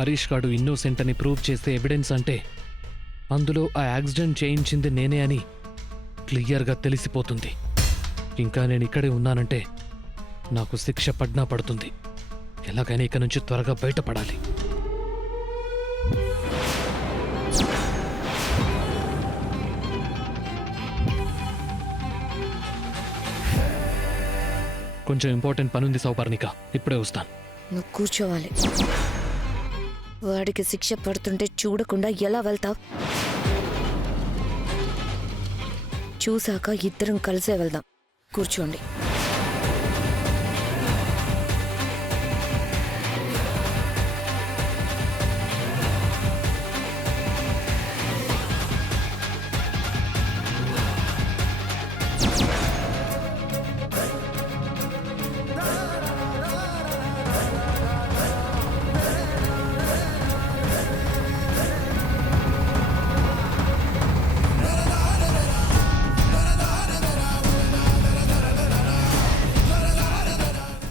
హరీష్ గాడు ఇన్నోసెంట్ అని ప్రూవ్ చేసే ఎవిడెన్స్ అంటే అందులో ఆ యాక్సిడెంట్ చేయించింది నేనే అని క్లియర్గా తెలిసిపోతుంది. ఇంకా నేను ఇక్కడే ఉన్నానంటే నాకు శిక్ష పడ్నా పడుతుంది. ఎలాగైనా ఇక నుంచి త్వరగా బయటపడాలి. కొంచెం ఇంపార్టెంట్ పని ఉంది సౌపర్ణిక, ఇప్పుడే వస్తాను. నువ్వు కూర్చోవాలి. వాడికి శిక్ష పడుతుంటే చూడకుండా ఎలా వెళ్తావు? చూశాక ఇద్దరం కలిసే వెళ్దాం. కూర్చోండి.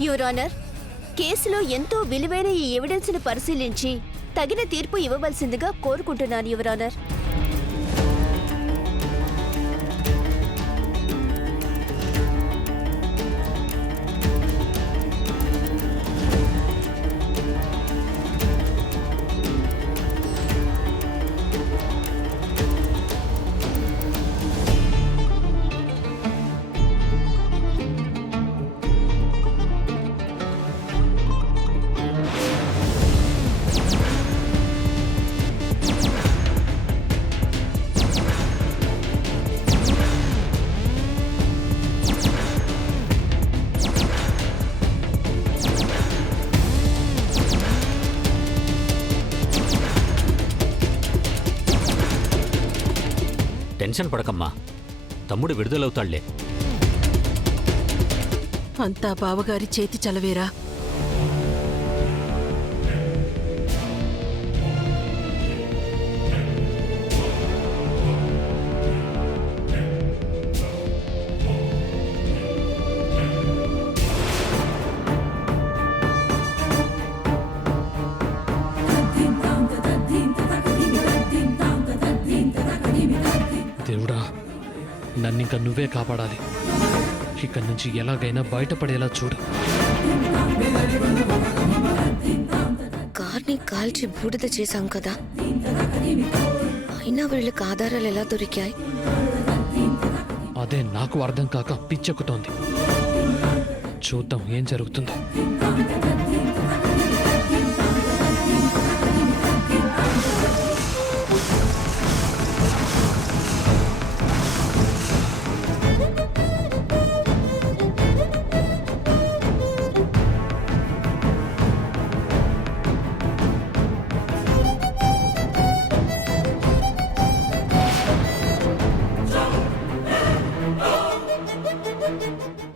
యువర్ ఆనర్, కేసులో ఎంతో విలువైన ఈ ఎవిడెన్స్ను పరిశీలించి తగిన తీర్పు ఇవ్వవలసిందిగా కోరుకుంటున్నాను యువర్ ఆనర్. టెన్షన్ పడకమ్మా, తమ్ముడు విడుదలవుతాళ్లే. అంతా బావగారి చేతి చలవేరా. దేవుడా, నన్నింక నువ్వే కాపాడాలి. ఇక్కడి నుంచి ఎలాగైనా బయటపడేలా చూడు. కార్ని కాల్చి బూడిద చేశాం కదా, అయినా వీళ్ళకి ఆధారాలు ఎలా దొరికాయి? అదే నాకు అర్థం కాక పిచ్చెక్కుతోంది. చూద్దాం ఏం జరుగుతుందో.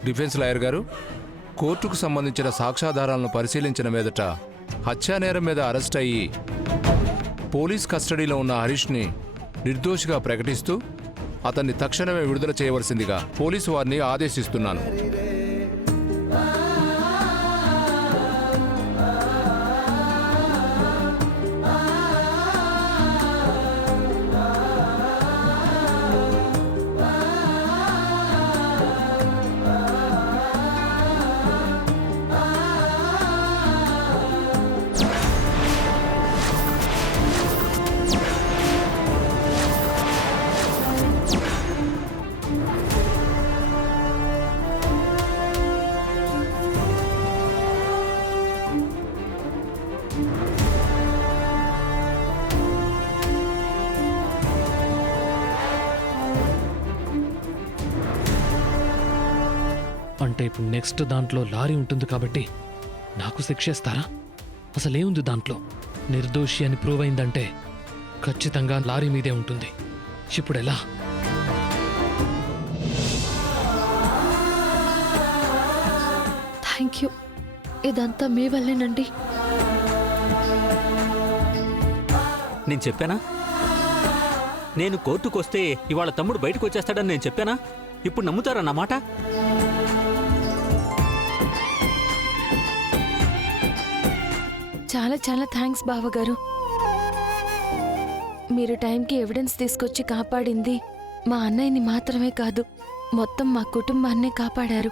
డిఫెన్స్ లాయర్ గారు, కోర్టుకు సంబంధించిన సాక్ష్యాధారాలను పరిశీలించిన మీదట హత్యానేరం మీద అరెస్ట్ అయ్యి పోలీస్ కస్టడీలో ఉన్న హరీష్ని నిర్దోషిగా ప్రకటిస్తూ అతన్ని తక్షణమే విడుదల చేయవలసిందిగా పోలీసు వారిని ఆదేశిస్తున్నాను. అంటే ఇప్పుడు నెక్స్ట్ దాంట్లో లారీ ఉంటుంది కాబట్టి నాకు శిక్షేస్తారా? అసలేముంది దాంట్లో? నిర్దోషి అని ప్రూవ్ అయిందంటే ఖచ్చితంగా లారీ మీదే ఉంటుంది. ఇప్పుడెలా? థ్యాంక్ యూ, ఇదంతా మీ వల్లేనండి. నేను చెప్పానా? నేను కోర్టుకొస్తే ఇవాళ తమ్ముడు బయటకు వచ్చేస్తాడని నేను చెప్పానా? ఇప్పుడు నమ్ముతారా నా మాట? చాలా చాలా థ్యాంక్స్ బావగారు. మీరు టైంకి ఎవిడెన్స్ తీసుకొచ్చి కాపాడింది మా అన్నయ్యని మాత్రమే కాదు, మొత్తం మా కుటుంబాన్నే కాపాడారు.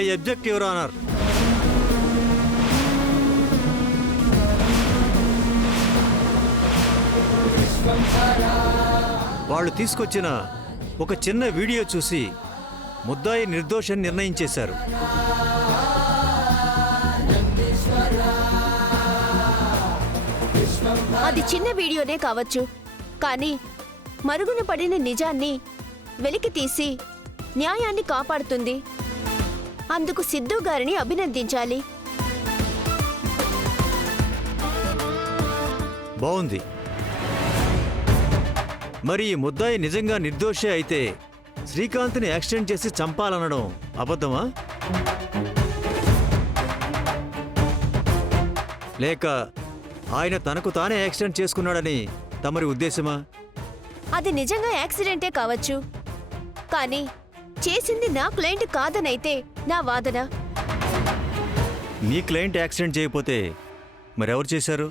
I object your honour. వాళ్ళు తీసుకొచ్చిన ఒక చిన్న వీడియో చూసి ముద్దాయి నిర్దోషని నిర్ణయించేశారు. అది చిన్న వీడియోనే కావచ్చు, కానీ మరుగున పడిన నిజాన్ని వెలికి తీసి న్యాయాన్ని కాపాడుతుంది. అందుకు సిద్ధు గారిని అభినందించాలి. బాగుంది. మరి ఈ ముద్దాయి నిజంగా నిర్దోషి అయితే శ్రీకాంత్ని యాక్సిడెంట్ చేసి చంపాలనడం అబద్ధమా, లేక ఆయన తనకు తానే యాక్సిడెంట్ చేసుకున్నాడని తమరి ఉద్దేశమా? అది నిజంగా యాక్సిడెంటే కావచ్చు, కానీ చేసింది నా క్లయింట్ కాదనైతే నా వాదన. మీ క్లయింట్ యాక్సిడెంట్ చేయకపోతే మరెవరు చేశారు?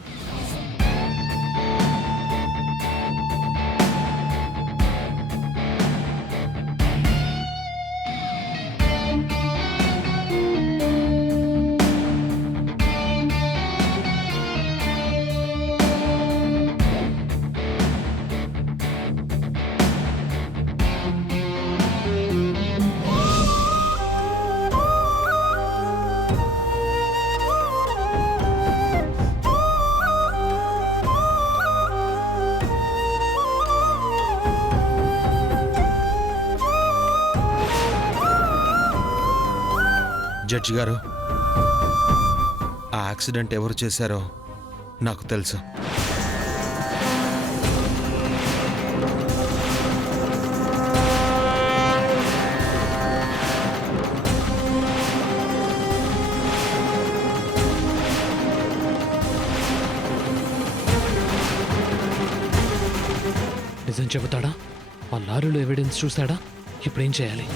జడ్జి గారు, ఆ యాక్సిడెంట్ ఎవరు చేశారో నాకు తెలుసు. నిజం చెబుతాడా? ఆ లారీలో ఎవిడెన్స్ చూశాడా? ఇప్పుడేం చేయాలి?